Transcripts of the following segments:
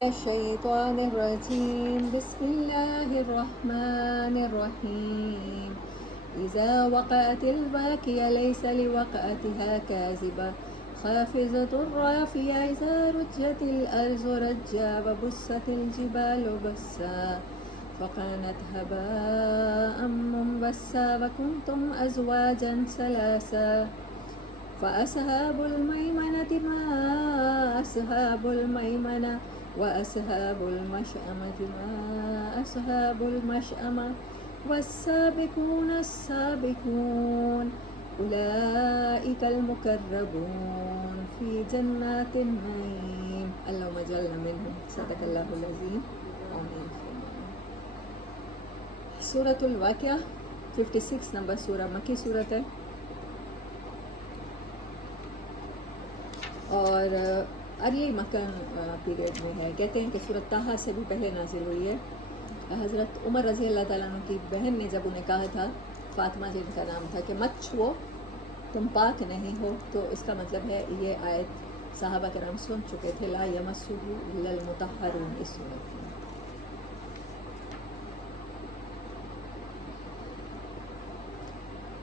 الشيطان الرجيم بسم الله الرحمن الرحيم إذا وقعت الواقعة ليس لوقعتها كاذبة خافضة رافعة إذا رجت الأرض رجا وبست الجبال بسا فكانت هباء منبثا وكنتم أزواجا ثلاثا فأصحاب الميمنة ما أصحاب الميمنة وأصحاب المشأمة ما أصحاب المشأمة والسابقون السابقون أولئك المقربون في جنات النعيم اللهم اجعلنا منهم صدق الله العظيم آمين. سورة الواقعہ 56 نمبر سورہ مکی صورت ہے اور ارلی مکن پیریڈ میں ہے. کہتے ہیں کہ سورۃ طٰہٰ سے بھی پہلے نازل ہوئی ہے. حضرت عمر رضی اللہ تعالیٰ عنہ کی بہن نے جب انہیں کہا تھا، فاطمہ جن کا نام تھا، کہ مت چھو، تم پاک نہیں ہو، تو اس کا مطلب ہے یہ آیت صحابہ کرام سن چکے تھے، لا یمسہ الا المطہرون اس صورت میں.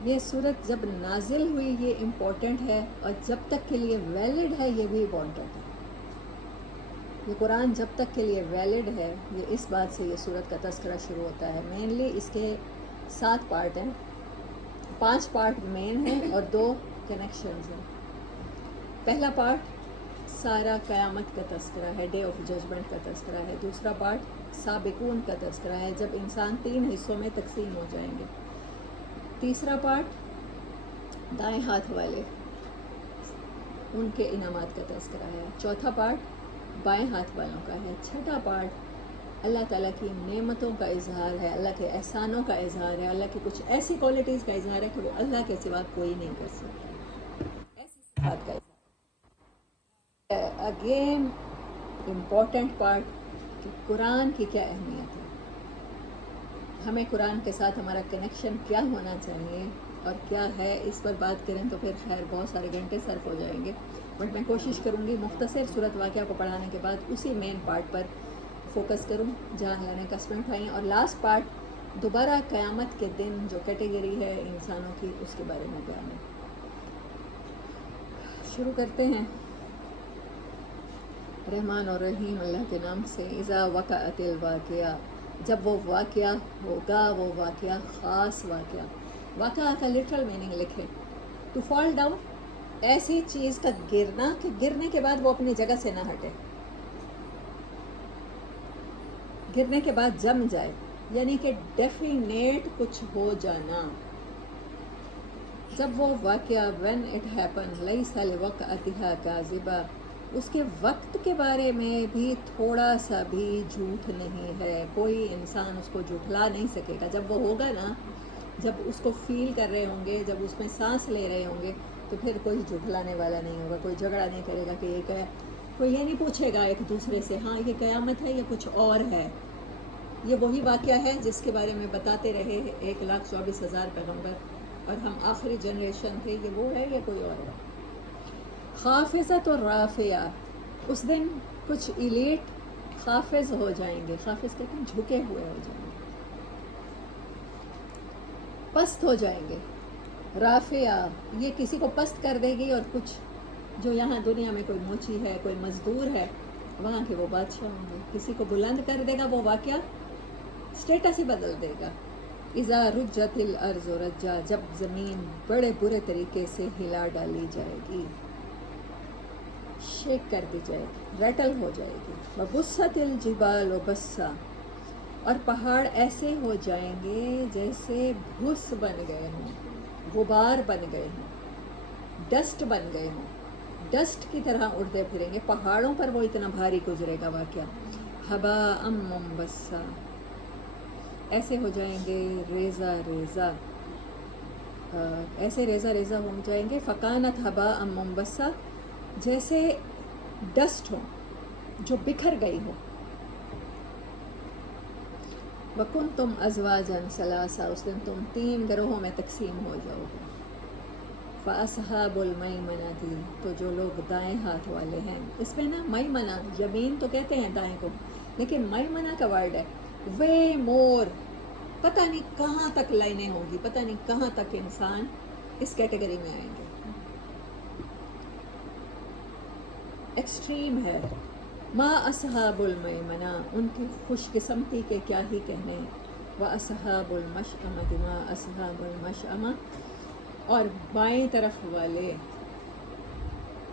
یہ صورت جب نازل ہوئی یہ امپورٹنٹ ہے، اور جب تک کے لیے ویلڈ ہے یہ بھی امپورٹنٹ ہے. یہ قرآن جب تک کے لیے ویلڈ ہے، یہ اس بات سے یہ صورت کا تذکرہ شروع ہوتا ہے. مینلی اس کے 7 پارٹ ہیں، 5 پارٹ مین ہیں اور 2 کنیکشنز ہیں. پہلا پارٹ سارا قیامت کا تذکرہ ہے، ڈے آف ججمنٹ کا تذکرہ ہے. دوسرا پارٹ سابقون کا تذکرہ ہے، جب انسان 3 حصوں میں تقسیم ہو جائیں گے. تیسرا پارٹ دائیں ہاتھ والے، ان کے انعامات کا تذکرہ ہے. چوتھا پارٹ بائیں ہاتھ والوں کا ہے. چھٹا پارٹ اللہ تعالیٰ کی نعمتوں کا اظہار ہے، اللہ کے احسانوں کا اظہار ہے، اللہ کی کچھ ایسی کوالٹیز کا اظہار ہے کہ وہ اللہ کے سوا کوئی نہیں کر سکتا. ایسی صفات کا اظہار. اگین امپورٹنٹ پارٹ کہ قرآن کی کیا اہمیت ہے، ہمیں قرآن کے ساتھ ہمارا کنیکشن کیا ہونا چاہیے اور کیا ہے. اس پر بات کریں تو پھر خیر بہت سارے گھنٹے صرف ہو جائیں گے، بٹ میں کوشش کروں گی مختصر صورت واقعہ کو پڑھانے کے بعد اسی مین پارٹ پر فوکس کروں جہاں اللہ نے قسمیں اٹھائیں، اور لاسٹ پارٹ دوبارہ قیامت کے دن جو کیٹیگری ہے انسانوں کی اس کے بارے میں بیان ہے. شروع کرتے ہیں رحمان اور رحیم اللہ کے نام سے. اذا وقعت الواقعہ، جب وہ واقعہ ہوگا، وہ واقعہ خاص واقعہ. واقعہ کا لٹرل میننگ لکھیں، ٹو فال ڈاؤن، ایسی چیز کا گرنا کہ گرنے کے بعد وہ اپنی جگہ سے نہ ہٹے، گرنے کے بعد جم جائے، یعنی کہ ڈیفینیٹ کچھ ہو جانا. جب وہ واقعہ when it happened لیس لوقعتها کاذبہ، اس کے وقت کے بارے میں بھی تھوڑا سا بھی جھوٹ نہیں ہے. کوئی انسان اس کو جھٹلا نہیں سکے گا. جب وہ ہوگا نا، جب اس کو فیل کر رہے ہوں گے، جب اس میں سانس لے رہے ہوں گے، تو پھر کوئی جھٹلانے والا نہیں ہوگا. کوئی جھگڑا نہیں کرے گا کہ یہ کیا ہے. کوئی یہ نہیں پوچھے گا ایک دوسرے سے ہاں یہ قیامت ہے یا کچھ اور ہے. یہ وہی واقعہ ہے جس کے بارے میں بتاتے رہے 1,24,000 پیغمبر، اور ہم آخری جنریشن تھے. یہ وہ ہے یا کوئی اور ہے. خافضۃ اور رافعہ، اس دن کچھ ایلیٹ خافض ہو جائیں گے. خافض کہتے ہیں جھکے ہوئے ہو جائیں گے، پست ہو جائیں گے. رافعہ یہ کسی کو پست کر دے گی، اور کچھ جو یہاں دنیا میں کوئی موچی ہے، کوئی مزدور ہے، وہاں کے وہ بادشاہ ہوں گے. کسی کو بلند کر دے گا وہ واقعہ، اسٹیٹس ہی بدل دے گا. اذا رجت الارض رجا، جب زمین بڑے برے طریقے سے ہلا ڈالی جائے گی، شیک کر دی جائے گی، ریٹل ہو جائے گی. وبست الجبال بسا، اور پہاڑ ایسے ہو جائیں گے جیسے بھس بن گئے ہوں، غبار بن گئے ہوں، ڈسٹ بن گئے ہوں، ڈسٹ کی طرح اڑتے پھریں گے. پہاڑوں پر وہ اتنا بھاری گزرے گا واقعہ. ہباء منبثا، ایسے ہو جائیں گے ریزہ ریزہ، ایسے ریزہ ریزہ ہو جائیں گے. فکانت ہباء منبثا، جیسے ڈسٹ ہو جو بکھر گئی ہو. وَكُنْتُمْ أَزْوَاجًا ثَلَاثًا، اس دن تم 3 گروہوں میں تقسیم ہو جاؤ گے. فَأَصْحَابُ الْمَيْمَنَةِ، تو جو لوگ دائیں ہاتھ والے ہیں، اس میں نا میمنہ، یمین تو کہتے ہیں دائیں کو، لیکن میمنہ کا ورڈ ہے وے مور، پتہ نہیں کہاں تک لائنیں ہوں گی، پتہ نہیں کہاں تک انسان اس کیٹیگری میں آئیں گے، ایکسٹریم ہے۔ ما اصحاب المیمنہ، ان کی خوش قسمتی کے کیا ہی کہنے، واصحاب المشأمۃ ما اصحاب المشأمہ، اور بائیں طرف والے،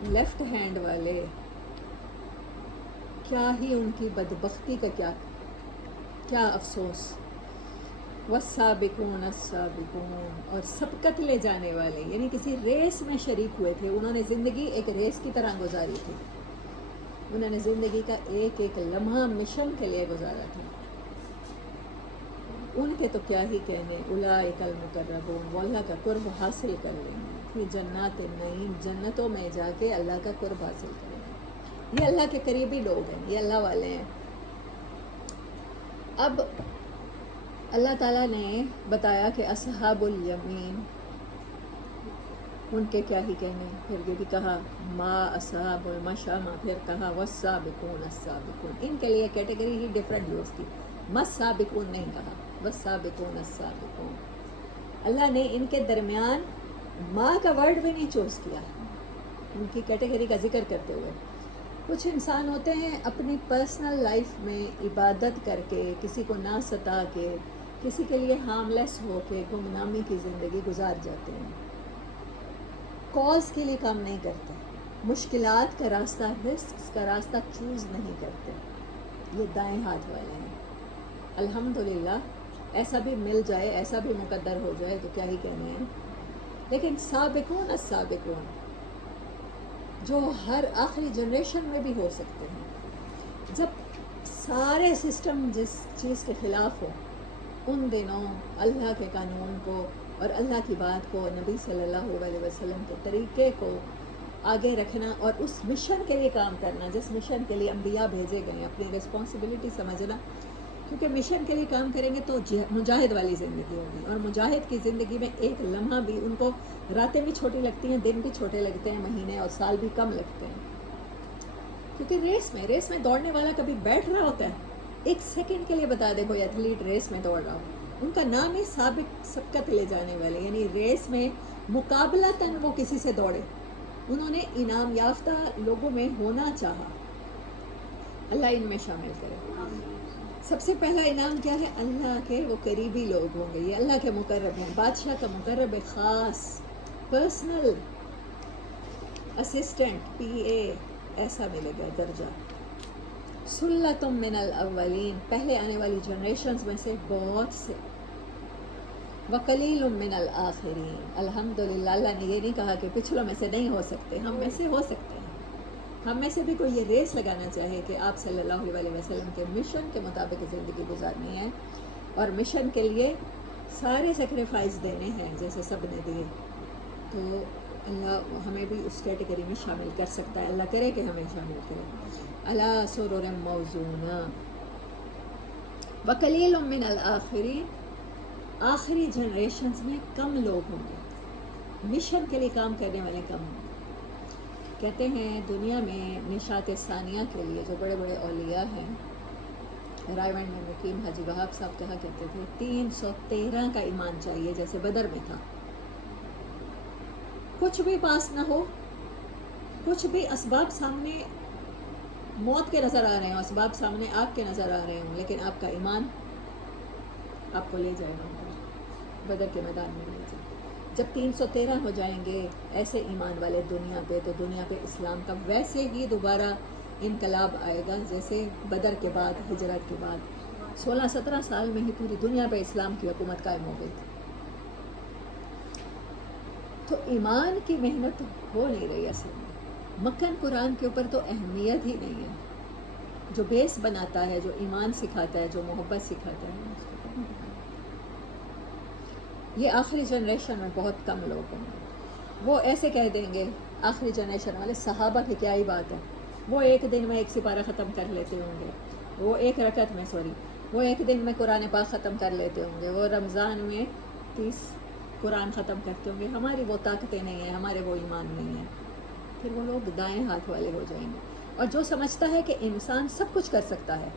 لیفٹ ہینڈ والے، کیا ہی ان کی بدبختی کا کیا افسوس، والسابقون السابقون، اور سبقت لے جانے والے، یعنی کسی ریس میں شریک ہوئے تھے، انہوں نے زندگی ایک ریس کی طرح گزاری تھی، انہوں نے زندگی کا ایک ایک لمحہ مشن کے لیے گزارا تھا، ان کے تو کیا ہی کہنے، اولئک المقربون، وہ اللہ کا قرب حاصل کر لیں گے، فی جنات النعیم، جنتوں میں جا کے اللہ کا قرب حاصل کریں گے، یہ اللہ کے قریبی لوگ ہیں، یہ اللہ والے ہیں۔ اب اللہ تعالیٰ نے بتایا کہ اصحاب الیمین ان کے کیا ہی کہنے، پھر یہ بھی کہا ما اصحاب المشأمہ، پھر کہا والسابقون السابقون، ان کے لیے کیٹیگری ہی ڈیفرنٹ یوز کی، والسابقون نہیں کہا، والسابقون السابقون، اللہ نے ان کے درمیان ما کا ورڈ بھی نہیں چوز کیا ان کی کیٹیگری کا ذکر کرتے ہوئے۔ کچھ انسان ہوتے ہیں اپنی پرسنل لائف میں عبادت کر کے، کسی کو نہ ستا کے، کسی کے لیے ہارملیس ہو کے گمنامی کی زندگی گزار جاتے ہیں، کاز کے لیے کام نہیں کرتے، مشکلات کا راستہ، رسک کا راستہ چوز نہیں کرتے، یہ دائیں ہاتھ والے ہیں۔ الحمدللہ ایسا بھی مل جائے، ایسا بھی مقدر ہو جائے تو کیا ہی کہنے ہیں، لیکن سابقون السابقون جو ہر آخری جنریشن میں بھی ہو سکتے ہیں، جب سارے سسٹم جس چیز کے خلاف ہو، ان دنوں اللہ کے قانون کو اور اللہ کی بات کو، نبی صلی اللہ علیہ وسلم کے طریقے کو آگے رکھنا اور اس مشن کے لیے کام کرنا جس مشن کے لیے انبیاء بھیجے گئے ہیں، اپنی رسپانسبلٹی سمجھنا، کیونکہ مشن کے لیے کام کریں گے تو مجاہد والی زندگی ہوگی، اور مجاہد کی زندگی میں ایک لمحہ بھی، ان کو راتیں بھی چھوٹی لگتی ہیں، دن بھی چھوٹے لگتے ہیں، مہینے اور سال بھی کم لگتے ہیں، کیونکہ ریس میں دوڑنے والا کبھی بیٹھ رہا ہوتا ہے، ایک سیکنڈ کے لیے بتا دے کوئی ایتھلیٹ ریس میں دوڑ رہا ہو، ان کا نام ہے سبقت لے جانے والے، یعنی ریس میں مقابلتاً وہ کسی سے دوڑے، انہوں نے انعام یافتہ لوگوں میں ہونا چاہا، اللہ ان میں شامل کرے۔ سب سے پہلا انعام کیا ہے؟ اللہ کے وہ قریبی لوگ ہوں گے، یہ اللہ کے مقرب ہیں، بادشاہ کا مقرب خاص، پرسنل اسسٹنٹ، پی اے، ایسا ملے گا درجہ۔ سلۃ من الاولین، پہلے آنے والی جنریشنز میں سے بہت سے، وقلیل من الآخرین، الحمدللہ اللہ نے یہ نہیں کہا کہ پچھلوں میں سے نہیں ہو سکتے، ہم میں سے ہو سکتے ہیں، ہم میں سے بھی کوئی یہ ریس لگانا چاہے کہ آپ صلی اللہ علیہ وسلم کے مشن کے مطابق زندگی گزارنی ہے اور مشن کے لیے سارے سیکریفائس دینے ہیں جیسے سب نے دیے، تو اللہ ہمیں بھی اس کیٹیگری میں شامل کر سکتا ہے، اللہ کرے کہ ہمیں شامل کرے۔ علی سرر موضونہ، وقلیل من الآخرین، آخری جنریشنز میں کم لوگ ہوں گے، مشن کے لیے کام کرنے والے کم ہوں گے۔ کہتے ہیں دنیا میں نشاط ثانیہ کے لیے جو بڑے بڑے اولیاء ہیں، رائے ونڈ میں مقیم حاجی وہاب صاحب کہا کرتے تھے 313 کا ایمان چاہیے، جیسے بدر میں تھا، کچھ بھی پاس نہ ہو، کچھ بھی اسباب سامنے موت کے نظر آ رہے ہوں، اسباب سامنے آگ کے نظر آ رہے ہوں، لیکن آپ کا ایمان آپ کو لے جائے گا بدر کے میدان میں لے جائے۔ جب 313 ہو جائیں گے ایسے ایمان والے دنیا پہ اسلام کا ویسے ہی دوبارہ انقلاب آئے گا جیسے بدر کے بعد، ہجرت کے بعد 16-17 سال میں ہی پوری دنیا پہ اسلام کی حکومت قائم ہو گئی تھی۔ تو ایمان کی محنت ہو نہیں رہی اصل میں، مکن قرآن کے اوپر تو اہمیت ہی نہیں ہے، جو بیس بناتا ہے، جو ایمان سکھاتا ہے، جو محبت سکھاتا ہے، یہ آخری جنریشن میں بہت کم لوگ ہوں گے۔ وہ ایسے کہہ دیں گے آخری جنریشن والے، صحابہ کی کیا ہی بات ہے، وہ ایک دن میں ایک سپارہ ختم کر لیتے ہوں گے، وہ ایک رکعت میں وہ ایک دن میں قرآن پاک ختم کر لیتے ہوں گے، وہ رمضان میں 30 قرآن ختم کرتے ہوں گے ہماری وہ طاقتیں نہیں ہیں، ہمارے وہ ایمان نہیں ہیں، پھر وہ لوگ دائیں ہاتھ والے ہو جائیں گے۔ اور جو سمجھتا ہے کہ انسان سب کچھ کر سکتا ہے،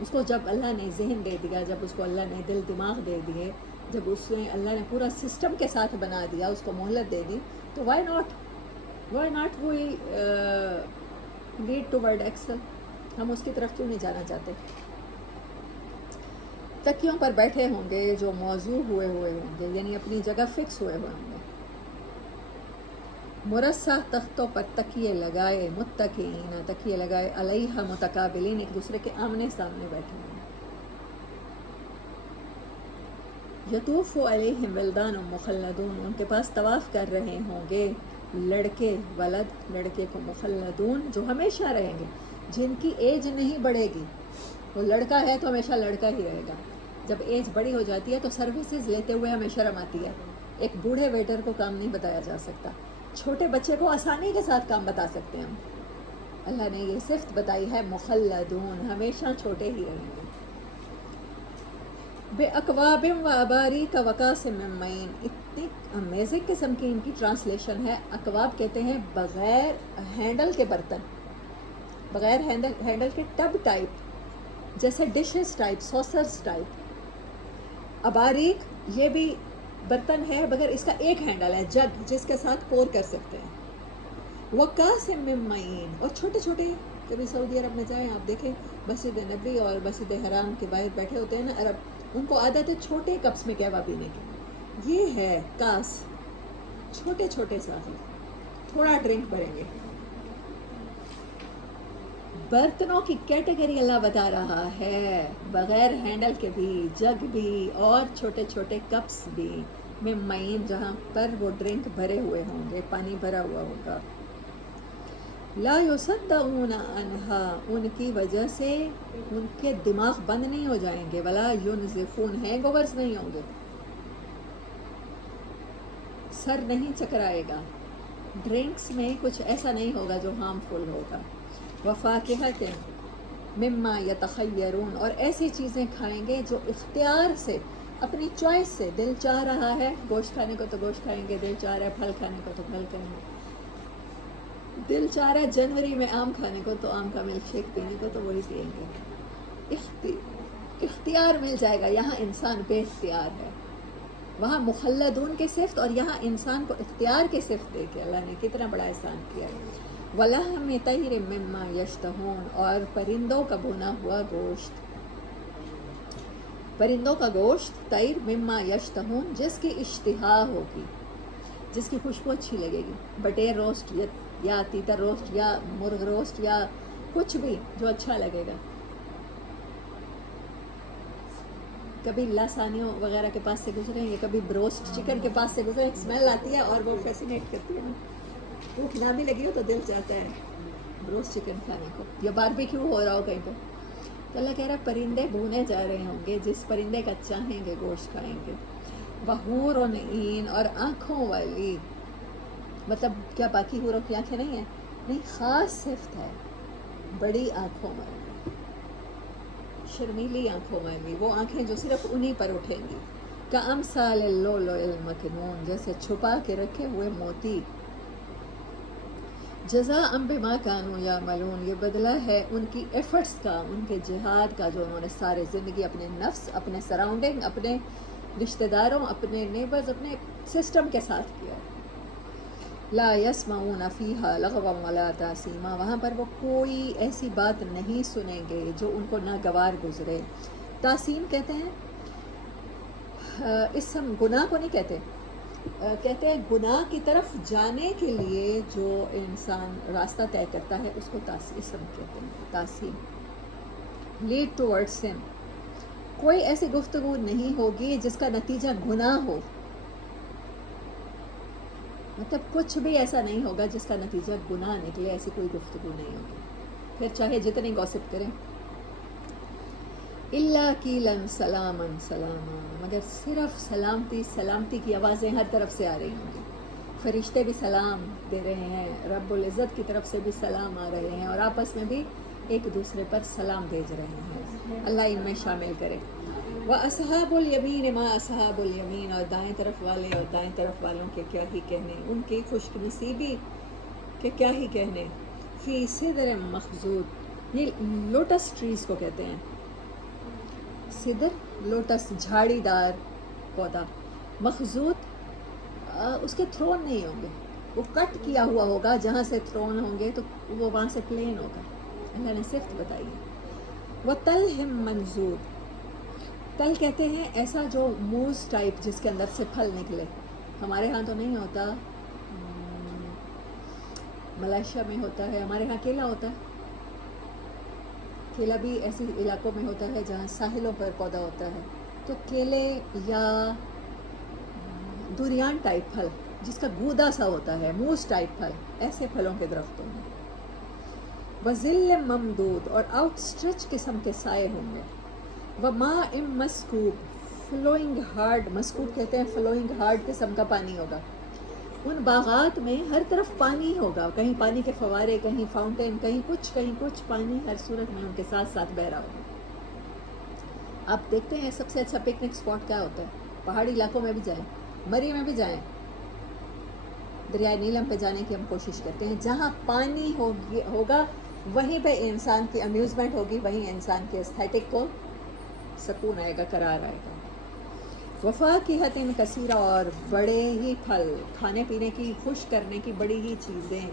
اس کو جب اللہ نے ذہن دے دیا، جب اس کو اللہ نے دل دماغ دے دیے، جب اس نے اللہ نے پورا سسٹم کے ساتھ بنا دیا، اس کو مہلت دے دی، تو why not we lead to Word Excel, ہم اس کی طرف کیوں نہیں جانا چاہتے؟ تکیوں پر بیٹھے ہوں گے جو موضوع ہوئے ہوں گے، یعنی اپنی جگہ فکس ہوئے ہوں گے، مرصع تختوں پر تکیے لگائے، متکئین تکیے لگائے، علیہا متقابلین ایک دوسرے کے آمنے سامنے بیٹھے ہوئے، یطوف علیہم ولدان مخلدون ان کے پاس طواف کر رہے ہوں گے لڑکے، ولد لڑکے کو، مخلدون جو ہمیشہ رہیں گے، جن کی ایج نہیں بڑھے گی، وہ لڑکا ہے تو ہمیشہ لڑکا ہی رہے گا، جب ایج بڑی ہو جاتی ہے تو سروسز لیتے ہوئے ہمیں شرم آتی ہے، ایک بوڑھے ویٹر کو کام نہیں بتایا جا سکتا، چھوٹے بچے کو آسانی کے ساتھ کام بتا سکتے ہیں ہم، اللہ نے یہ صفت بتائی ہے مخلدون، ہمیشہ چھوٹے ہی رہیں گے، بے اکواب و اباریک وکاس من معین، اتنی امیزنگ قسم کی ان کی ٹرانسلیشن ہے، اکواب کہتے ہیں بغیر ہینڈل کے برتن، بغیر ہینڈل کے ٹب ٹائپ، جیسے ڈشز ٹائپ، سوسرز ٹائپ، اباریک یہ بھی برتن ہے مگر اس کا ایک ہینڈل ہے، جگ جس کے ساتھ پور کر سکتے ہیں، وکاس من معین، اور چھوٹے چھوٹے، کبھی سعودی عرب میں جائیں آپ دیکھیں مسجد نبوی اور مسجد حرام کے باہر بیٹھے ہوتے ہیں نا عرب، ان کو عادت ہے چھوٹے کپس میں قہوہ پینے کی، یہ ہے کاس، چھوٹے چھوٹے ساتھ تھوڑا ڈرنک بھریں گے، برتنوں کی کیٹیگری اللہ بتا رہا ہے، بغیر ہینڈل کے بھی، جگ بھی اور چھوٹے چھوٹے کپس بھی، میں معین جہاں پر وہ ڈرنک بھرے ہوئے ہوں گے، پانی بھرا ہوا ہوگا، لا یصدعون عنہا ان کی وجہ سے ان کے دماغ بند نہیں ہو جائیں گے، ولا ینزفون ہینگ اوورز نہیں ہوں گے، سر نہیں چکرائے گا، ڈرنکس میں کچھ ایسا نہیں ہوگا جو ہارمفل ہوگا، وفاکہۃ مما یتخیرون اور ایسی چیزیں کھائیں گے جو اختیار سے، اپنی چوائس سے، دل چاہ رہا ہے گوشت کھانے کو تو گوشت کھائیں گے، دل چاہ رہا ہے پھل کھانے کو تو پھل کھائیں گے، دل چاہ رہا ہے جنوری میں آم کھانے کو تو آم کا ملک شیک پینے کو تو وہی پئیں گے، اختیار مل جائے گا، یہاں انسان بے اختیار ہے، وہاں مخلدون کی صفت اور یہاں انسان کو اختیار کی صفت دے کے اللہ نے کتنا بڑا احسان کیا ہے، وَلَحْمِ طَيْرٍ مِّمَّا يَشْتَهُونَ اور پرندوں کا بھنا ہوا گوشت، پرندوں کا گوشت، طیر مما یشتہون جس کی اشتہا ہوگی، جس کی خوشبو اچھی لگے گی، بٹیر روسٹ یا تیتر روسٹ یا مرغ روسٹ یا کچھ بھی جو اچھا لگے گا، کبھی لاسانیوں وغیرہ کے پاس سے گزریں یا کبھی بروسٹ چکن کے پاس سے گزریں، اسمیل آتی ہے اور وہ فیسینیٹ کرتی ہے نا، بھوک نہ بھی لگی ہو تو دل چاہتا ہے بروسٹ چکن کھانے کو، یا باربیکیو ہو رہا ہو کہیں پہ، تو اللہ کہہ رہا ہے پرندے بھونے جا رہے ہوں گے، جس پرندے کا چاہیں گے گوشت کھائیں گے، وحور عین اور آنکھوں والی، مطلب کیا باقی حوروں کی آنکھیں نہیں ہیں، نہیں، خاص صفت ہے، بڑی آنکھوں والی، شرمیلی آنکھوں والی، وہ آنکھیں جو صرف انہی پر اٹھیں گی، کأمثال اللؤلؤ المکنون جیسے چھپا کے رکھے ہوئے موتی، جزاء بما کانوا یعملون یہ بدلہ ہے ان کی ایفرٹس کا، ان کے جہاد کا جو انہوں نے سارے زندگی اپنے نفس، اپنے سراؤنڈنگ، اپنے رشتہ داروں، اپنے نیبرز، اپنے سسٹم کے ساتھ کیا، لا یسمعون فیہا لغوا ولا تاثیما وہاں پر وہ کوئی ایسی بات نہیں سنیں گے جو ان کو ناگوار گزرے، تاثیم کہتے ہیں اسم گناہ کو نہیں کہتے، کہتے ہیں گناہ کی طرف جانے کے لیے جو انسان راستہ طے کرتا ہے اس کو اسم کہتے ہیں، تاثیم، لیڈ ٹورڈ سن، کوئی ایسی گفتگو نہیں ہوگی جس کا نتیجہ گناہ ہو، مطلب کچھ بھی ایسا نہیں ہوگا جس کا نتیجہ گناہ نکلے، ایسی کوئی گفتگو نہیں ہوگی، پھر چاہے جتنی گوسپ کریں، الا قیلا سلاما سلاما مگر صرف سلامتی سلامتی کی آوازیں ہر طرف سے آ رہی ہوں گی، فرشتے بھی سلام دے رہے ہیں، رب العزت کی طرف سے بھی سلام آ رہے ہیں، اور آپس میں بھی ایک دوسرے پر سلام بھیج رہے ہیں، اللہ ان میں شامل کرے، وَأَصْحَابُ الْيَمِينِ مَا أَصْحَابُ الْيَمِينِ، اور دائیں طرف والے اور دائیں طرف والوں کے کیا ہی کہنے، ان کی خوش نصیبی کے کیا ہی کہنے. فی صدر مخضود، یہ لوٹس ٹریز کو کہتے ہیں. صدر لوٹس جھاڑی دار پودا، مخضود اس کے تھرون نہیں ہوں گے، وہ کٹ کیا ہوا ہوگا، جہاں سے تھرون ہوں گے تو وہ وہاں سے پلین ہوگا. اللہ نے صفت بتائی ہے. وَطَلْحٍ مَنْضُودٍ، تل کہتے ہیں ایسا جو موز ٹائپ جس کے اندر سے پھل نکلے. ہمارے ہاں تو نہیں ہوتا، ملائیشیا میں ہوتا ہے. ہمارے ہاں کیلا ہوتا ہے. کیلا بھی ایسے علاقوں میں ہوتا ہے جہاں ساحلوں پر پودا ہوتا ہے. تو کیلے یا دوریان ٹائپ پھل جس کا گودا سا ہوتا ہے، موز ٹائپ پھل، ایسے پھلوں کے درختوں میں. وَظِلٍّ مَمْدُودٍ، اور آؤٹ اسٹریچ قسم کے سائے ہوں گے. وَمَاءٍ مَسْکوب، فلوئنگ ہارڈ، مسکوب کہتے ہیں فلوئنگ ہارڈ قسم کا پانی ہوگا. ان باغات میں ہر طرف پانی ہوگا، کہیں پانی کے فوارے، کہیں فاؤنٹین، کہیں کچھ پانی ہر صورت میں ان کے ساتھ ساتھ بہ رہا ہوگا. آپ دیکھتے ہیں سب سے اچھا پکنک اسپاٹ کیا ہوتا ہے؟ پہاڑی علاقوں میں بھی جائیں، مری میں بھی جائیں، دریائے نیلم پہ جانے کی ہم کوشش کرتے ہیں. جہاں پانی ہوگا وہیں پہ انسان کی امیوزمنٹ ہوگی، وہیں انسان کے استھیٹک کو سکون آئے گا، قرار آئے گا. وفاکہۃ کثیرہ، اور بڑے ہی پھل، کھانے پینے کی، خوش کرنے کی بڑی ہی چیزیں.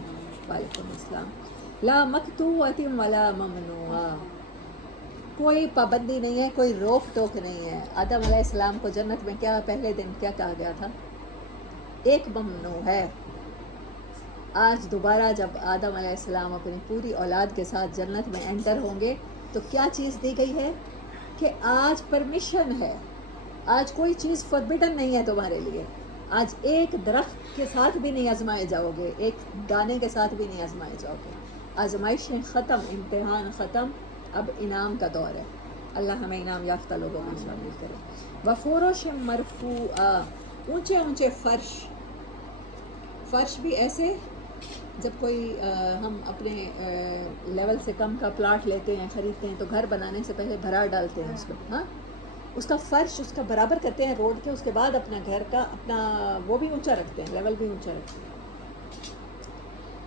وعلیکم السلام. لا مقطوعۃ ولا ممنوعہ، کوئی پابندی نہیں ہے، کوئی روک ٹوک نہیں ہے. آدم علیہ السلام کو جنت میں کیا پہلے دن کیا کہا گیا تھا؟ ایک ممنوع ہے. آج دوبارہ جب آدم علیہ السلام اپنی پوری اولاد کے ساتھ جنت میں انٹر ہوں گے تو کیا چیز دی گئی ہے کہ آج پرمیشن ہے، آج کوئی چیز فوربیڈن نہیں ہے تمہارے لیے. آج ایک درخت کے ساتھ بھی نہیں آزمائے جاؤ گے، ایک دانے کے ساتھ بھی نہیں آزمائے جاؤ گے. آزمائشیں ختم، امتحان ختم، اب انعام کا دور ہے. اللہ ہمیں انعام یافتہ لوگوں میں شامل کرے. وفروش مرفوعہ، اونچے اونچے فرش. فرش بھی ایسے، جب کوئی ہم اپنے لیول سے کم کا پلاٹ لیتے ہیں، خریدتے ہیں، تو گھر بنانے سے پہلے بھرا ڈالتے ہیں اس کو، ہاں، اس کا فرش اس کا برابر کرتے ہیں روڈ کے، اس کے بعد اپنا گھر کا اپنا وہ بھی اونچا رکھتے ہیں، لیول بھی اونچا رکھتے ہیں.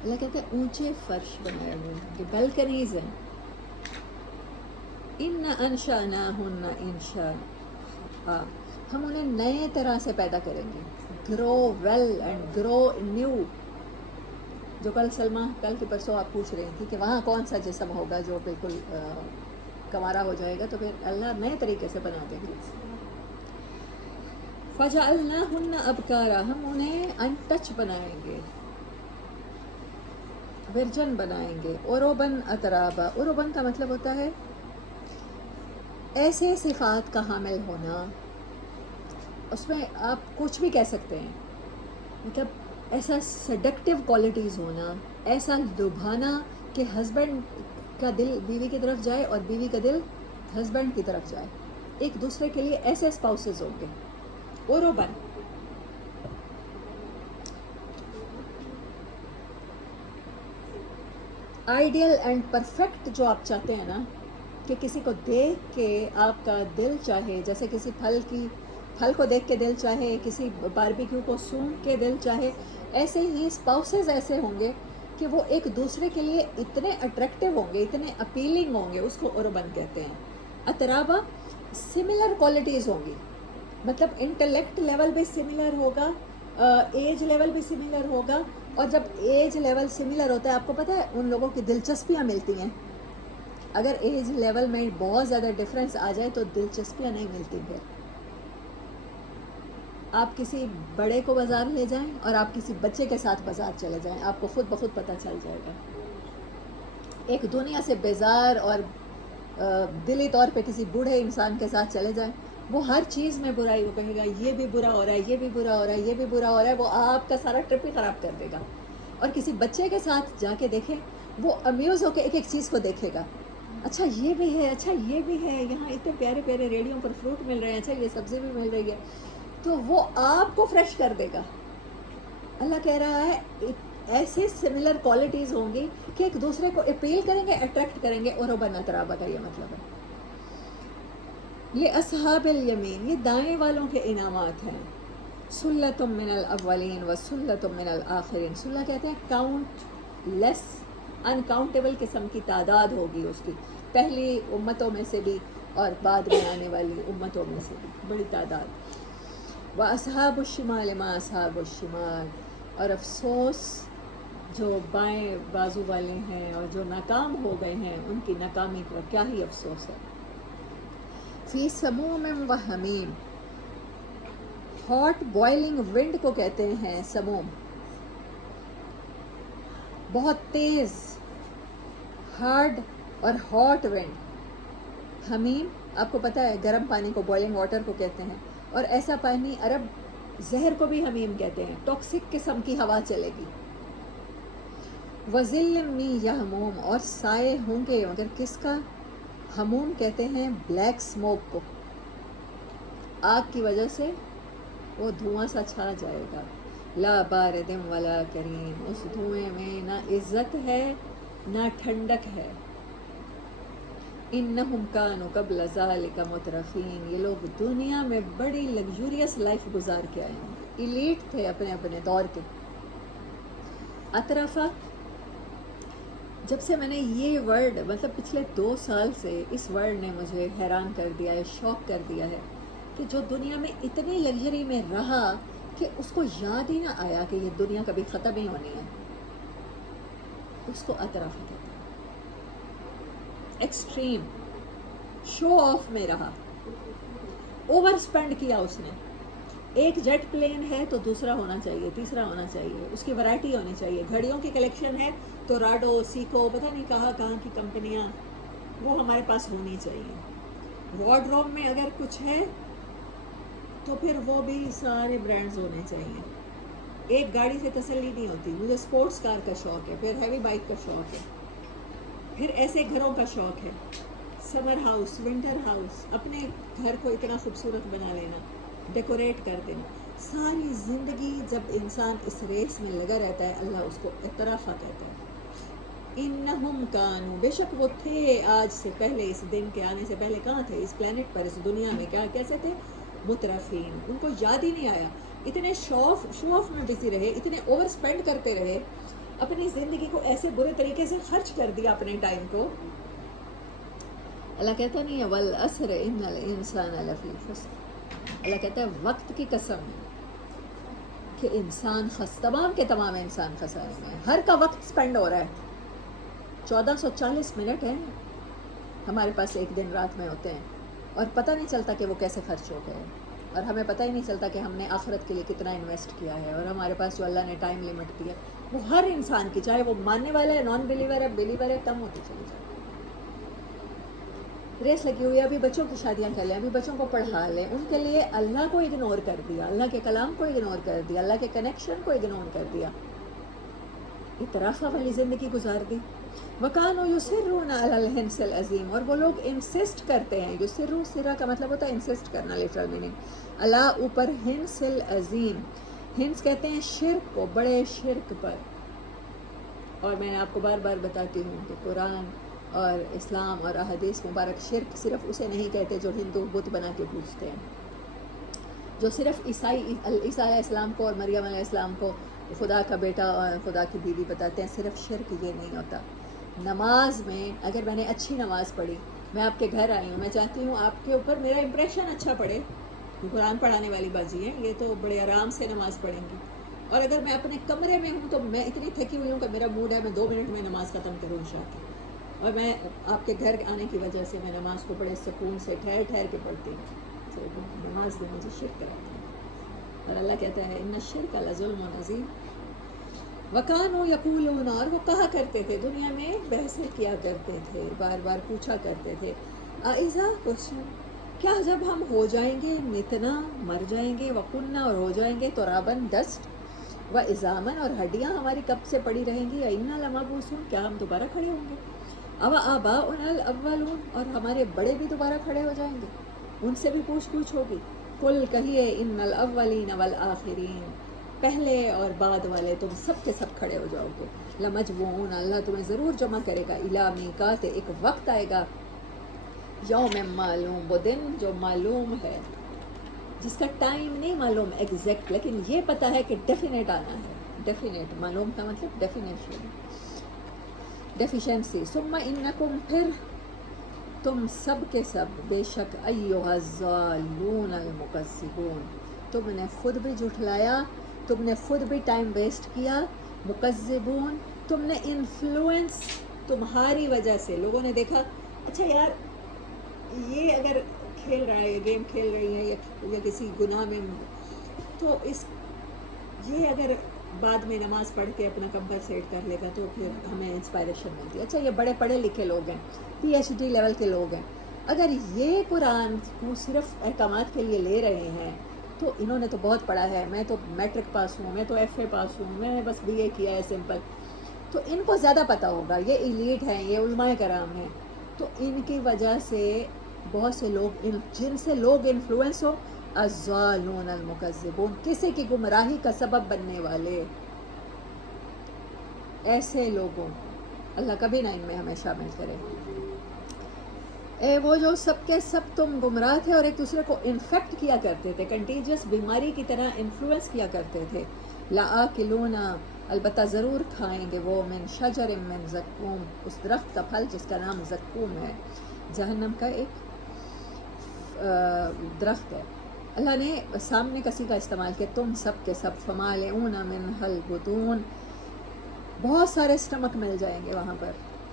اللہ کہتے ہیں اونچے فرش بنائے ہوئے ہیں، بالکنیز ہیں. ان انشأناہن انشاء، ہم انہیں نئے طرح سے پیدا کریں گے. گرو ویل اینڈ گرو نیو. جو کل کے پرسوں آپ پوچھ رہی تھی کہ وہاں کون سا جسم ہوگا جو بالکل کنوارا ہو جائے گا، تو پھر اللہ نئے طریقے سے بنا دیں گے. فَجَعَلْنَاهُنَّ أَبْكَارًا، ہم انہیں ان ٹچ بنائیں گے، ورجن بنائیں گے. عُرُبًا أَتْرَابًا، عُرُبًا کا مطلب ہوتا ہے ایسے صفات کا حامل ہونا. اس میں آپ کچھ بھی کہہ سکتے ہیں، مطلب ایسا سیڈکٹیو کوالٹیز ہونا، ایسا لبھانا کہ ہسبینڈ کا دل بیوی کی طرف جائے اور بیوی کا دل ہسبینڈ کی طرف جائے. ایک دوسرے کے لیے ایسے اسپاؤسز ہوں گے. عُرُبًا، آئیڈیل اینڈ پرفیکٹ جو آپ چاہتے ہیں نا، کہ کسی کو دیکھ کے آپ کا دل چاہے، جیسے کسی پھل کو دیکھ کے دل چاہے، کسی باربیکیو کو سونگھ کے دل چاہے، ایسے ہی اسپاؤسز ایسے ہوں گے کہ وہ ایک دوسرے کے لیے اتنے اٹریکٹیو ہوں گے، اتنے اپیلنگ ہوں گے. اس کو عربن کہتے ہیں. اترابا، سملر کوالٹیز ہوں گی، مطلب انٹلیکٹ لیول بھی سملر ہوگا، ایج لیول بھی سملر ہوگا. اور جب ایج لیول سملر ہوتا ہے، آپ کو پتہ ہے ان لوگوں کی دلچسپیاں ملتی ہیں. اگر ایج لیول میں بہت زیادہ ڈفرینس آ جائے تو دلچسپیاں نہیں ملتی. پھر آپ کسی بڑے کو بازار لے جائیں اور آپ کسی بچے کے ساتھ بازار چلے جائیں، آپ کو خود بخود پتہ چل جائے گا. ایک دنیا سے بیزار اور دلی طور پہ کسی بوڑھے انسان کے ساتھ چلے جائیں، وہ ہر چیز میں برائی، وہ کہے گا یہ بھی برا ہو رہا ہے، یہ بھی برا ہو رہا ہے، یہ بھی برا ہو رہا ہے. وہ آپ کا سارا ٹرپ ہی خراب کر دے گا. اور کسی بچے کے ساتھ جا کے دیکھیں، وہ امیوز ہو کے ایک ایک چیز کو دیکھے گا. اچھا یہ بھی ہے، اچھا یہ بھی ہے، یہاں اتنے پیارے پیارے ریڑھیوں پر فروٹ مل رہے ہیں، اچھا یہ سبزی بھی مل رہی ہے. تو وہ آپ کو فریش کر دے گا. اللہ کہہ رہا ہے ایسے سملر کوالٹیز ہوں گی کہ ایک دوسرے کو اپیل کریں گے، اٹریکٹ کریں گے. عُرُبًا أَتْرَابًا کا یہ مطلب ہے. لِأَصْحَابِ الْيَمِينِ، یہ دائیں والوں کے انعامات ہیں. سُلَّةٌ مِّنَ الْأَوَّلِينَ وَسُلَّةٌ مِّنَ الْآخِرِينَ. سلہ کہتے ہیں کاؤنٹ لیس، انکاؤنٹیبل قسم کی تعداد ہوگی اس کی، پہلی امتوں میں سے بھی اور بعد میں آنے والی امتوں میں سے بھی بڑی تعداد. وَأَصْحَابُ الشِّمَالِ مَا أَصْحَابُ الشِّمَالِ، اور افسوس جو بائیں بازو والے ہیں اور جو ناکام ہو گئے ہیں ان کی ناکامی پر کیا ہی افسوس ہے. فی سموم و حمیم، ہاٹ بوائلنگ ونڈ کو کہتے ہیں سموم، بہت تیز ہارڈ اور ہاٹ ونڈ. حمیم آپ کو پتہ ہے گرم پانی کو بوائلنگ واٹر کو کہتے ہیں، اور ایسا پانی عرب زہر کو بھی حمیم کہتے ہیں، ٹاکسک قسم کی ہوا چلے گی. وَظِلٍّ مِّن یَحْمُومٍ، اور سائے ہوں گے مگر کس کا؟ حموم کہتے ہیں بلیک سموک کو، آگ کی وجہ سے وہ دھواں سا چھا جائے گا. لا بارد ولا کریم، اس دھوئیں میں نہ عزت ہے نہ ٹھنڈک ہے. انہم کانوا قبل ذالک مترفین، یہ لوگ دنیا میں بڑی لگژریس لائف گزار کے آئے ہیں، ایلیٹ تھے اپنے اپنے دور کے. اطرافہ، جب سے میں نے یہ ورڈ مطلب پچھلے 2 سال سے اس ورڈ نے مجھے حیران کر دیا ہے، شوق کر دیا ہے کہ جو دنیا میں اتنی لگژری میں رہا کہ اس کو یاد ہی نہ آیا کہ یہ دنیا کبھی ختم ہی ہونی ہے، اس کو اطرافہ کہتے ہیں. ایکسٹریم شو آف میں رہا، اوور اسپینڈ کیا اس نے. ایک جیٹ پلین ہے تو دوسرا ہونا چاہیے، تیسرا ہونا چاہیے، اس کی ورائٹی ہونی چاہیے. گھڑیوں کی کلیکشن ہے تو راڈو، سیکو، پتہ نہیں کہاں کہاں کی کمپنیاں، وہ ہمارے پاس ہونی چاہیے. وارڈروب میں اگر کچھ ہے تو پھر وہ بھی سارے برانڈز ہونے چاہیے. ایک گاڑی سے تسلی نہیں ہوتی. مجھے اسپورٹس کار کا شوق ہے، پھر ہیوی بائک کا شوق ہے، پھر ایسے گھروں کا شوق ہے، سمر ہاؤس، ونٹر ہاؤس، اپنے گھر کو اتنا خوبصورت بنا لینا، ڈیکوریٹ کر دینا. ساری زندگی جب انسان اس ریس میں لگا رہتا ہے، اللہ اس کو اطرافہ کہتا ہے. انہم کانوا، بے شک وہ تھے آج سے پہلے، اس دن کے آنے سے پہلے کہاں تھے؟ اس پلانٹ پر، اس دنیا میں. کیا کیسے تھے؟ مترفین، ان کو یاد ہی نہیں آیا. اتنے شو آف میں بزی رہے، اتنے اوور اسپینڈ کرتے رہے، اپنی زندگی کو ایسے برے طریقے سے خرچ کر دیا اپنے ٹائم کو. اللہ کہتا نہیں ہے والعصر ان الانسان لفی خسر، اللہ کہتا ہے وقت کی قسم ہے کہ انسان تمام کے تمام انسان خسارے میں ہیں. ہر کا وقت سپینڈ ہو رہا ہے. 1440 منٹ ہیں ہمارے پاس ایک دن رات میں ہوتے ہیں، اور پتہ نہیں چلتا کہ وہ کیسے خرچ ہو گئے، اور ہمیں پتہ ہی نہیں چلتا کہ ہم نے آخرت کے لیے کتنا انویسٹ کیا ہے. اور ہمارے پاس جو اللہ نے ٹائم لمٹ دی ہے وہ ہر انسان کی، چاہے وہ ماننے والا ہے، نان بلیور ہے، بلیور ہے، کم ہوتی چلی جائے. ریس لگی ہوئی ہے. ابھی بچوں کی شادیاں کر لیں، ابھی بچوں کو پڑھا لیں، ان کے لیے اللہ کو اگنور کر دیا، اللہ کے کلام کو اگنور کر دیا، اللہ کے کنیکشن کو اگنور کر دیا، اطرافہ والی زندگی گزار دی. وَكَانُوا يُصِرُّونَ عَلَى الْحِنْثِ الْعَظِيمِ، اور وہ لوگ انسسٹ کرتے ہیں. یسرو، سرا کا مطلب ہوتا ہے انسسٹ کرنا، لٹرل میننگ. اللہ اوپر، حنث العظیم، حنث کہتے ہیں شرک کو، بڑے شرک پر. اور میں آپ کو بار بار بتاتی ہوں کہ قرآن اور اسلام اور احادیث مبارک شرک صرف اسے نہیں کہتے جو ہندو بت بنا کے پوجتے ہیں، جو صرف عیسائی علیہ السلام کو اور مریم علیہ السلام کو خدا کا بیٹا اور خدا کی بیوی بتاتے ہیں. صرف شرک یہ نہیں ہوتا. نماز میں اگر میں نے اچھی نماز پڑھی، میں آپ کے گھر آئی ہوں، میں چاہتی ہوں آپ کے اوپر میرا امپریشن اچھا پڑے. یہ قرآن پڑھانے والی باجی ہیں، یہ تو بڑے آرام سے نماز پڑھیں گی. اور اگر میں اپنے کمرے میں ہوں تو میں اتنی تھکی ہوئی ہوں کہ میرا موڈ ہے میں 2 منٹ میں نماز ختم کروں عشاء کی، اور میں آپ کے گھر آنے کی وجہ سے میں نماز کو بڑے سکون سے ٹھہر ٹھہر کے پڑھتی ہوں. تو نماز میں مجھے شرک کراتی ہے. اور اللہ کہتا ہے ان الشرک لظلم عظیم. وَكَانُوا يَقُولُونَ، اور وہ کہا کرتے تھے، دنیا میں بحثیں کیا کرتے تھے، بار بار پوچھا کرتے تھے. اِذَا کوشچن، کیا جب ہم ہو جائیں گے متنا، مر جائیں گے، وَكُنَّا، اور ہو جائیں گے تراباً، ڈسٹ، وَعِظَامًا، اور ہڈیاں ہماری کب سے پڑی رہیں گی، اِنَّا لَمَبْعُوثُونَ، کیا ہم دوبارہ کھڑے ہوں گے. أَوَآبَاؤُنَا الْأَوَّلُونَ، اور ہمارے بڑے بھی دوبارہ کھڑے ہو جائیں گے، ان سے بھی پوچھ ہوگی. قُلْ، کہیے، إِنَّ الْأَوَّلِينَ وَالْآخِرِينَ، پہلے اور بعد والے تم سب کے سب کھڑے ہو جاؤ گے. لَمَجْمُوعُونَ، اللہ تمہیں ضرور جمع کرے گا. إِلَىٰ مِیقَاتِ، ایک وقت آئے گا یوم معلوم، وہ دن جو معلوم ہے، جس کا ٹائم نہیں معلوم ایگزیکٹ، لیکن یہ پتہ ہے کہ ڈیفینیٹ آنا ہے. ڈیفینیٹ، معلوم کا مطلب ڈیفینیشن، ڈیفیشنسی. ثم انکم، پھر تم سب کے سب، بے شک ایھا الضالون المکذبون، تم نے خود بھی جھٹلایا، تم نے خود بھی ٹائم ویسٹ کیا. مکذبون، تم نے انفلوئنس، تمہاری وجہ سے لوگوں نے دیکھا اچھا یار یہ اگر کھیل رہا ہے، گیم کھیل رہی ہے یا کسی گناہ میں، تو یہ اگر بعد میں نماز پڑھ کے اپنا کمبر سیٹ کر لے گا تو پھر ہمیں انسپائریشن ملتی ہے. اچھا یہ بڑے پڑھے لکھے لوگ ہیں، پی ایچ ڈی لیول کے لوگ ہیں، اگر یہ قرآن کو صرف احکامات کے لیے لے رہے ہیں تو انہوں نے تو بہت پڑھا ہے. میں تو میٹرک پاس ہوں، میں تو ایف اے پاس ہوں، میں نے بس بی اے کیا ہے سمپل. تو ان کو زیادہ پتہ ہوگا، یہ ایلیٹ ہیں، یہ علماء کرام ہیں. تو ان کی وجہ سے بہت سے لوگ، جن سے لوگ انفلوئنس ہو، الضالون المکذبون، کسی کی گمراہی کا سبب بننے والے ایسے لوگوں، اللہ کبھی نہ ان میں ہمیں شامل کرے. وہ جو سب کے سب تم گمراہ تھے اور ایک دوسرے کو انفیکٹ کیا کرتے تھے، کنٹیجیس بیماری کی طرح انفلوئنس کیا کرتے تھے. لآکلون، البتہ ضرور کھائیں گے وہ، من شجر من زقوم، اس درخت کا پھل جس کا نام زقوم ہے، جہنم کا ایک درخت ہے. اللہ نے سامنے کسی کا استعمال کیا، تم سب کے سب. فمالئون منها البطون، بہت سارے اسٹمک مل جائیں گے وہاں پر،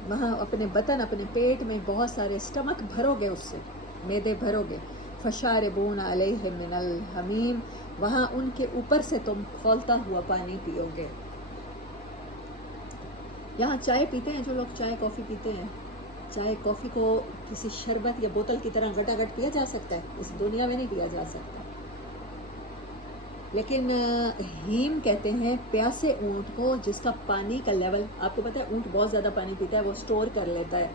وہاں اپنے بطن، اپنے پیٹ میں بہت سارے اسٹمک بھرو گے، اس سے معدے بھرو گے. فشاربون علیہ من الحمیم، وہاں ان کے اوپر سے تم کھولتا ہوا پانی پیو گے. یہاں چائے پیتے ہیں جو لوگ چائے کافی پیتے ہیں، چائے کافی کو کسی شربت یا بوتل کی طرح گٹا گٹ پیا جا سکتا ہے، اس دنیا میں نہیں پیا جا سکتا. لیکن ہیم کہتے ہیں پیاسے اونٹ کو جس کا پانی کا لیول، آپ کو پتہ ہے اونٹ بہت زیادہ پانی پیتا ہے، وہ سٹور کر لیتا ہے،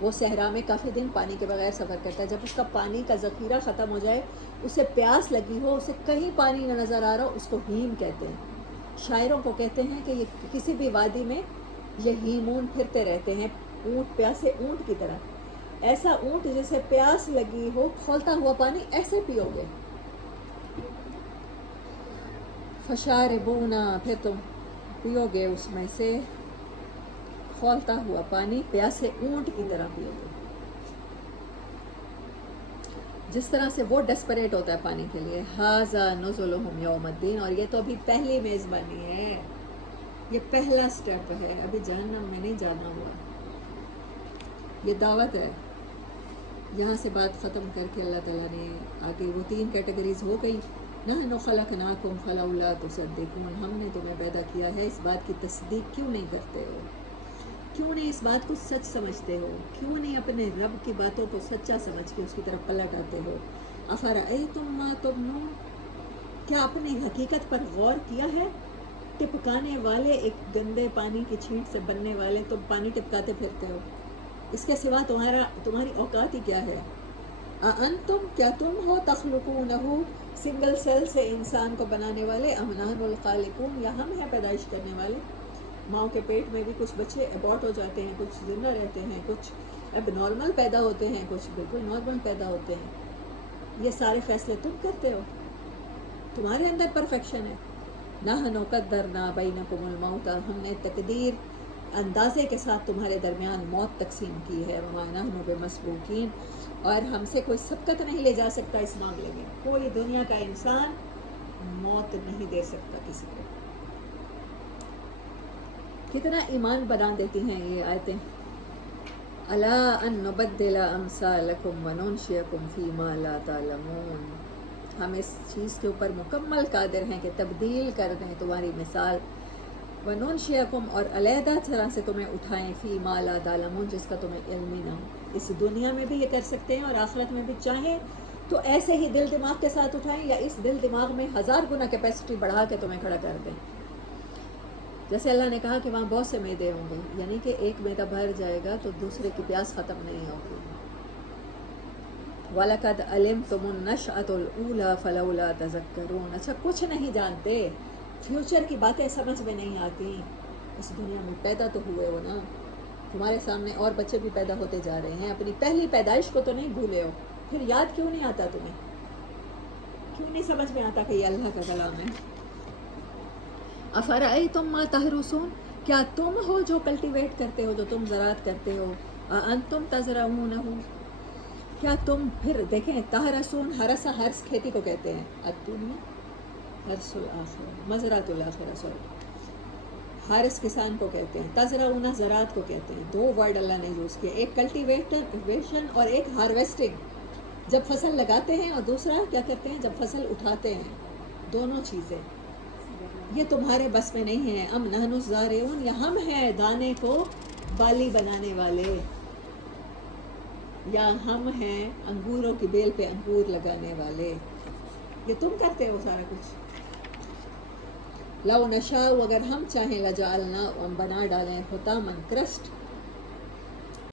وہ صحرا میں کافی دن پانی کے بغیر سفر کرتا ہے. جب اس کا پانی کا ذخیرہ ختم ہو جائے، اسے پیاس لگی ہو، اسے کہیں پانی نہ نظر آ رہا ہو، اس کو ہیم کہتے ہیں. شاعروں کو کہتے ہیں کہ یہ کسی بھی وادی میں یہ ہیمون پھرتے رہتے ہیں، اونٹ پیاسے اونٹ کی طرح. ایسا اونٹ جسے پیاس لگی ہو، کھولتا ہوا پانی ایسے پیو گے. فشاربون، پھر تم پیو گے اس میں سے کھولتا ہوا پانی، پیاسے اونٹ کی طرح پیو گے، جس طرح سے وہ ڈیسپریٹ ہوتا ہے پانی کے لیے. ھذا نزلہم یوم الدین، اور یہ تو ابھی پہلی میزبانی ہے، یہ پہلا سٹیپ ہے، ابھی جہنم میں نہیں جانا ہوا، یہ دعوت ہے. یہاں سے بات ختم کر کے اللہ تعالیٰ نے آگے وہ 3 کیٹیگریز ہو گئی. نحن خلقناکم فلولا تصدقون، ہم نے تمہیں پیدا کیا ہے، اس بات کی تصدیق کیوں نہیں کرتے ہو، کیوں نہیں اس بات کو سچ سمجھتے ہو، کیوں نہیں اپنے رب کی باتوں کو سچا سمجھ کے اس کی طرف پلٹ آتے ہو. افرأیتم ما تمنون، کیا اپنی حقیقت پر غور کیا ہے؟ ٹپکانے والے، ایک گندے پانی کی چھینٹ سے بننے والے تم پانی ٹپکاتے پھرتے ہو، اس کے سوا تمہاری اوقات ہی کیا ہے؟ انتم، کیا تم ہو، تخلقونہ، سنگل سیل سے انسان کو بنانے والے، ام نحن الخالقون، یا ہم ہیں پیدائش کرنے والے. ماؤں کے پیٹ میں بھی کچھ بچے ابورٹ ہو جاتے ہیں، کچھ زندہ رہتے ہیں، کچھ اب نارمل پیدا ہوتے ہیں، کچھ بالکل نارمل پیدا ہوتے ہیں. یہ سارے فیصلے تم کرتے ہو، تمہارے اندر پرفیکشن ہے. نحن قدرنا بینکم الموت، ہم نے تقدیر اندازے کے ساتھ تمہارے درمیان موت تقسیم کی ہے. وما نحن بمسبوقین، اور ہم سے کوئی سبقت نہیں لے جا سکتا اس معاملے میں، کوئی دنیا کا انسان موت نہیں دے سکتا کسی کو. کتنا ایمان بنا دیتی ہیں یہ آیتیں. الا ان نبدل امثالکم وننشئکم فیما لا تعلمون، ہم اس چیز کے اوپر مکمل قادر ہیں کہ تبدیل کر دیں تمہاری مثال، وننشئکم، اور علیحدہ طرح سے تمہیں اٹھائیں، فیما لا تعلمون، جس کا تمہیں علم ہی نہ ہو. اس دنیا میں بھی یہ کر سکتے ہیں اور آخرت میں بھی، چاہیں تو ایسے ہی دل دماغ کے ساتھ اٹھائیں، یا اس دل دماغ میں 1000 گنا کیپیسٹی بڑھا کے تمہیں کھڑا کر دیں. جیسے اللہ نے کہا کہ وہاں بہت سے معدے ہوں گے، یعنی کہ ایک معدہ بھر جائے گا تو دوسرے کی پیاس ختم نہیں ہوگی. وَلَقَدْ عَلِمْتُمُ النَّشْأَةَ الْأُولَىٰ فَلَوْلَا تَذَكَّرُونَ، اچھا کچھ نہیں جانتے، فیوچر کی باتیں سمجھ میں نہیں آتی، اس دنیا میں پیدا تو ہوئے ہو نا، تمہارے سامنے اور بچے بھی پیدا ہوتے جا رہے ہیں، اپنی پہلی پیدائش کو تو نہیں بھولے ہو، پھر یاد کیوں نہیں آتا تمہیں؟ کیوں نہیں سمجھ میں آتا کہ یہ اللہ کا کلام ہے؟ افرأیتم ما تحرثون، کیا تم ہو جو کلٹیویٹ کرتے ہو، جو تم زراعت کرتے ہو؟ انتم تزرعونہ، کیا تم پھر دیکھیں تحرثون، حرث حرث کھیتی کو کہتے ہیں، الدنیا حرث الآخرہ، مزرعۃ الآخرہ، سوری، حارث کسان کو کہتے ہیں، تزرعون زراعت کو کہتے ہیں. دو ورڈ اللہ نے یوز کیے، ایک کلٹیویشن اور ایک ہارویسٹنگ، جب فصل لگاتے ہیں، اور دوسرا کیا کرتے ہیں جب فصل اٹھاتے ہیں. دونوں چیزیں یہ تمہارے بس میں نہیں ہے. ام نحن الزارعون، یا ہم ہیں دانے کو بالی بنانے والے، یا ہم ہیں انگوروں کی بیل پہ انگور لگانے والے. یہ تم کرتے ہو سارا کچھ. لو نشاء، اگر ہم چاہیں، لجعلنا، ہم بنا ڈالیں، حطامن کرسٹ،